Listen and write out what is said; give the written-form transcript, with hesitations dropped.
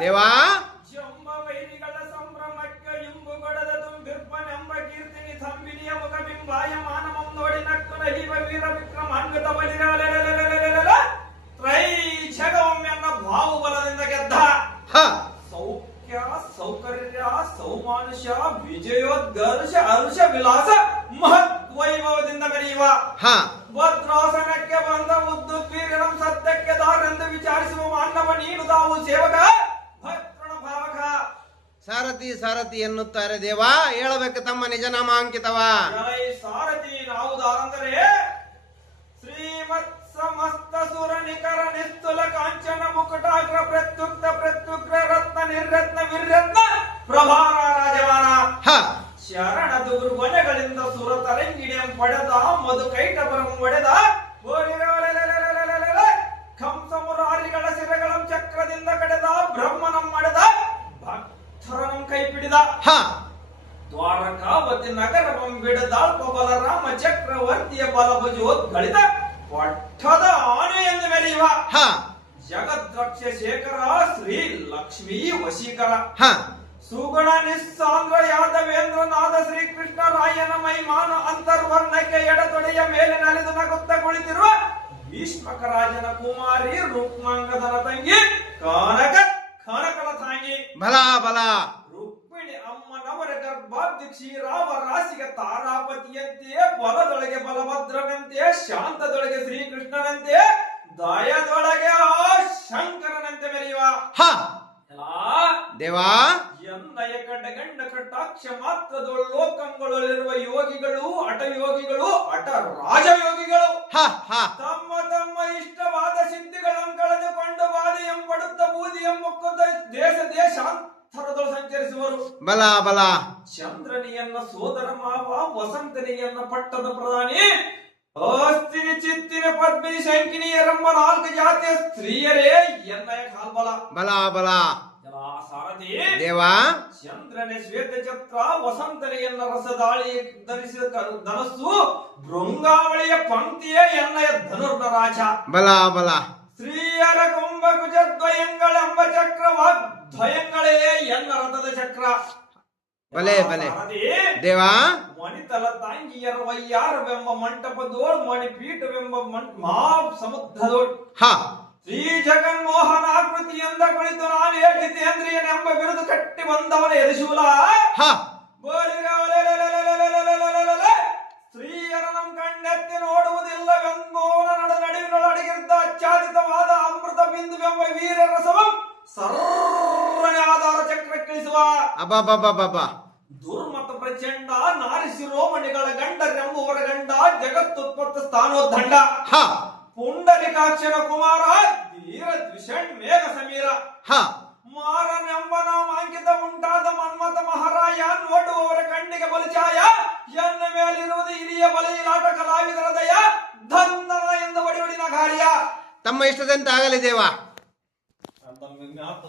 ದೇವಾ ಜಂಬ ವೈರಿಗಳ ಸಂಭ್ರಮಕ್ಕೆ ಇಂಬುಗೊಡದ ತುಂಬಿರ್ಪನೆಂಬ ಕೀರ್ತಿನಿ ತಂಬಿನಿಯ ಮುಖ ಬಿಂಬಾಯ ಮಾನವಂ ನೋಡಿ ನಕ್ಕನ ಹೀವ ವೀರ ವಿಕ್ರಮ ಅನ್ಗತ ಬಲಿರ ತ್ರೈ ಜಗವಮ್ಮೆನ್ನ ಬಾಹುಬಲದಿಂದ ಗೆದ್ದ ಸೌಖ್ಯ ಸೌಕರ್ಯ ಸೌಮಾನುಷ ವಿಜಯೋದ್ಗರ್ಷ ಹರ್ಷ ವಿಲಾಸ ಮಹತ್ ವೈಭವದಿಂದ ಮೆರೆಯುವ ಭದ್ರಾಸನಕ್ಕೆ ಬಂದ ಮುದ್ದು ವೀರನಂ ಸತ್ಯಕ್ಕೆ ದಾರೆಂದು ವಿಚಾರಿಸುವ ಮಾನವ ನೀನು ತಾವು ಸೇವಕ ಭಕ್ತನ ಭಾವಕ ಸಾರಥಿ ಸಾರಥಿ ಎನ್ನುತ್ತಾರೆ ದೇವಾ, ಹೇಳಬೇಕು ತಮ್ಮ ನಿಜ ನಾಮ ಅಂಕಿತವ. ಸಾರಥಿ ನಾವುದಾರಂದರೆ ಶ್ರೀಮತ್ ಸಮಸ್ತ ಸುರ ನಿಕರ ನಿಸ್ತುಲ ಕಾಂಚನ ಮುಕುಟಾಗ್ರ ಪ್ರತ್ಯುಕ್ತ ಪ್ರತ್ಯುಗ್ರ ರತ್ನ ನಿರ್ರತ್ನ ವಿರ್ರತ್ನ ಪ್ರಭಾರ ರಾಜವಾನ ಶರಣ ದುರ್ಗೊನೆಗಳಿಂದ ಸುರ ತರಂಗಿಣಿಯಂ ಪಡೆದ ಮಧು ಕೈಟಪರಂ ಒಡೆದ ಕಂಸ ಮುರಾರಿಗಳ ಸಿರಗಳಂ ಚಕ್ರದಿಂದ ಕಡೆದ ಬ್ರಹ್ಮನಂ ಮಡೆದ ಭಕ್ತರನಂ ಕೈ ಪಿಡಿದ ದ್ವಾರಕಾವತಿ ನಗರವಂ ಬಿಡದಾಳ್ಪ ಬಲರಾಮ ಚಕ್ರವರ್ತಿಯ ಬಲಭುಜೋದ್ಗಳಿದ ಪಟ್ಟದ ಆನೆ ಎಂದು ಮೆರೆಯುವ ಜಗದ್ರಕ್ಷ ಶೇಖರ ಶ್ರೀ ಲಕ್ಷ್ಮೀ ವಶೀಕರ ಸುಗುಣ ನಿಸ್ಸಾಂದ್ರ ಯಾದವೇಂದ್ರ ನಾದ ಶ್ರೀಕೃಷ್ಣ ರಾಯನ ಮೈಮಾನ ಅಂತರ್ವರ್ಣಕ್ಕೆ ಎಡತೊಡೆಯ ಮೇಲೆ ನಲಿದು ನಗುತ್ತ ಕುಳಿತಿರುವ ಭೀಷ್ಮಕ ರಾಜನ ಕುಮಾರಿ ರುಕ್ಮಾಂಗದನ ತಂಗಿ ಕನಕನ ತಾಂಗಿ ಬಲ ಬಲ ರುಕ್ಮಿಣಿ ಅಮ್ಮನವರ ಗರ್ಭಾಬ್ಧಿ ಕ್ಷೀರಾವ ರಾಶಿಗೆ ತಾರಾಪತಿಯಂತೆ ಬಲದೊಳಗೆ ಬಲಭದ್ರನಂತೆ ಶಾಂತದೊಳಗೆ ಶ್ರೀಕೃಷ್ಣನಂತೆ ದಯದೊಳಗೆ ಶಂಕರನಂತೆ ಮೆರೆಯುವ ದೇವಾ ಎನ್ನಯ ಗಂಡ ಕಟಾಕ್ಷ ಮಾತ್ರದೊಳು ಲೋಕಂಗಳಲ್ಲಿರುವ ಯೋಗಿಗಳು ಹಠಯೋಗಿಗಳು ಹಠ ರಾಜಯೋಗಿಗಳು ತಮ್ಮ ತಮ್ಮ ಇಷ್ಟವಾದ ಸಿದ್ಧಿಗಳನ್ನು ಕಳೆದುಕೊಂಡು ಬಾಧೆಯಂ ಪಡುತ್ತ ಬೂದಿಯಂ ಮುಕ್ಕುತ್ತ ದೇಶ ದೇಶಾಂತರದೊಳು ಸಂಚರಿಸುವರು. ಬಲ ಬಲ ಚಂದ್ರನಿಯನ್ನ ಸೋದರ ಮಾವ, ವಸಂತನಿಯನ್ನ ಪಟ್ಟದ ಪ್ರಧಾನಿ, ಅಸ್ತಿನಿ ಚಿತ್ತಿನ ಪದ್ಮಿನಿ ಶಂಕಿನಿ ಎಂಬ 4 ಜಾತಿಯ ಸ್ತ್ರೀಯರೇ ಎನ್ನಯ ಕಾಲ್ಬಲ. ಬಲ ಬಲ ಸಾರಥಿ ದೇವಾ ಚಂದ್ರನೇ ಶ್ವೇತ ಛತ್ರ, ವಸಂತನೆಯನ್ನ ರಸದಾಳಿ ಧರಿಸಿದ ಧನಸ್ಸು, ಭೃಂಗಾವಳಿಯ ಪಂಕ್ತಿಯೇ ಎನ್ನಯ ಧನುರ್ನ ರಾಜ. ಬಲ ಬಲ ಸ್ತ್ರೀಯರ ಕುಂಭಕುಜದ್ವಯಂಗಳೆಂಬ ಚಕ್ರವಾದ್ವಯಂಗಳೇ ಎನ್ನ ರಥದ ಚಕ್ರ. ಬಲೆ ಬಲೆ ದೇವಾ ಮಣಿತಲ ತಾಂಗಿಯರ ವಯ್ಯಾರವೆಂಬ ಮಂಟಪದೋಳ್ ಮಣಿಪೀಠವೆಂಬ ಮಹಾ ಸಮುದ್ರದೋಳ್ ಶ್ರೀ ಜಗನ್ಮೋಹನಾಕೃತಿಯಿಂದ ಕುಳಿತು ನಾನು ಜಿತೇಂದ್ರಿಯನೆಂಬ ಬಿರುದು ಕಟ್ಟಿ ಬಂದವನ ಎದುಶೂಲ ಸ್ತ್ರೀಯರ ನಮ್ ಕಣ್ಣೆತ್ತಿ ನೋಡುವುದಿಲ್ಲವೆಂಬೋನ ನಡುವಿನೊಳಗಿದ್ದ ಆಚ್ಛಾದಿತವಾದ ಅಮೃತ ಬಿಂದುವೆಂಬ ವೀರ ರಸವಂ ಸರ್ವನೇ ಆಧಾರ ಚಕ್ರಕ್ಕಿಳಿಸುವ ದುರ್ಮತ ಪ್ರಚಂಡ ನಾರಿ ಶಿರೋಮಣಿಗಳ ಗಂಡರೆಂಬುವರ ಗಂಡ ಜಗತ್ತುತ್ಪತ್ತ ಸ್ಥಾನೋದ್ದಂಡ ಪುಂಡರಿಕಾಕ್ಷರ ಕುಮಾರ ಧೀರ ದ್ವಿಷಣ್ ಮೇಘ ಸಮೀರ ಮಾರನೆಂಬ ನಾಮಾಂಕಿತ ಉಂಟಾದ ಮನ್ಮಥ ಮಹಾರಾಯ ನೋಡುವವರ ಕಣ್ಣಿಗೆ ಬಲಚಾಯ ಎನ್ನ ಮೇಲಿರುವುದು ಹಿರಿಯ ಬಲಿಲಾಟ ಕಲಾವಿದರ ದಯ ಧಂದನ ಎಂದು ಒಡಿವಡಿನ ಕಾರ್ಯ. ತಮ್ಮ ಇಷ್ಟದಂತೆ ಆಗಲಿ ದೇವಾ.